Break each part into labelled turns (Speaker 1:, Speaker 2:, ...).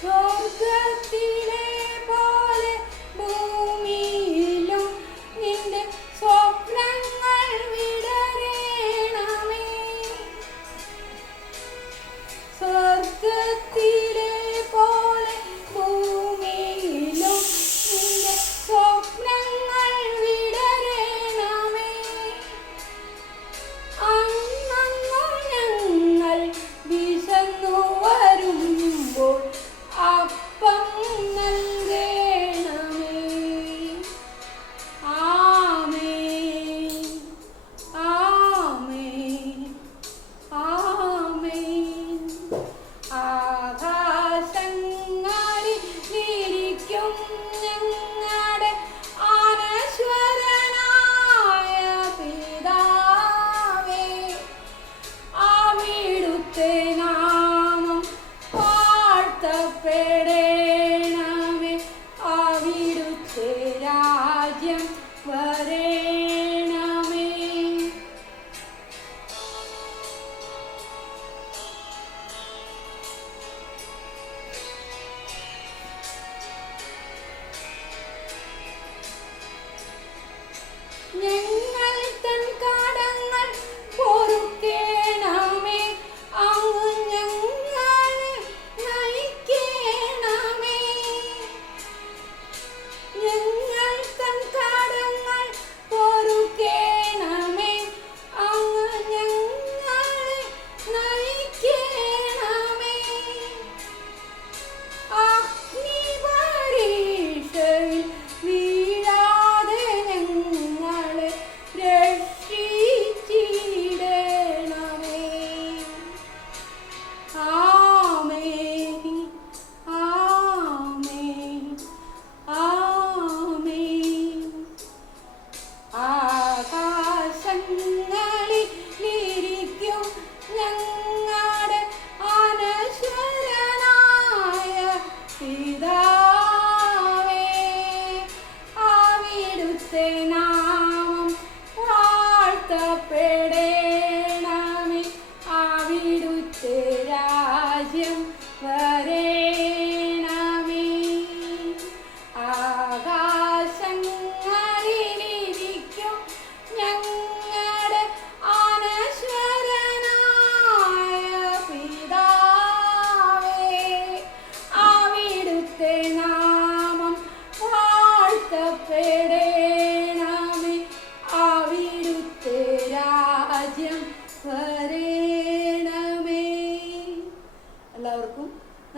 Speaker 1: Sorgatine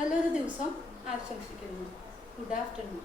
Speaker 1: നല്ലൊരു ദിവസം ആശംസിക്കുന്നു. Good afternoon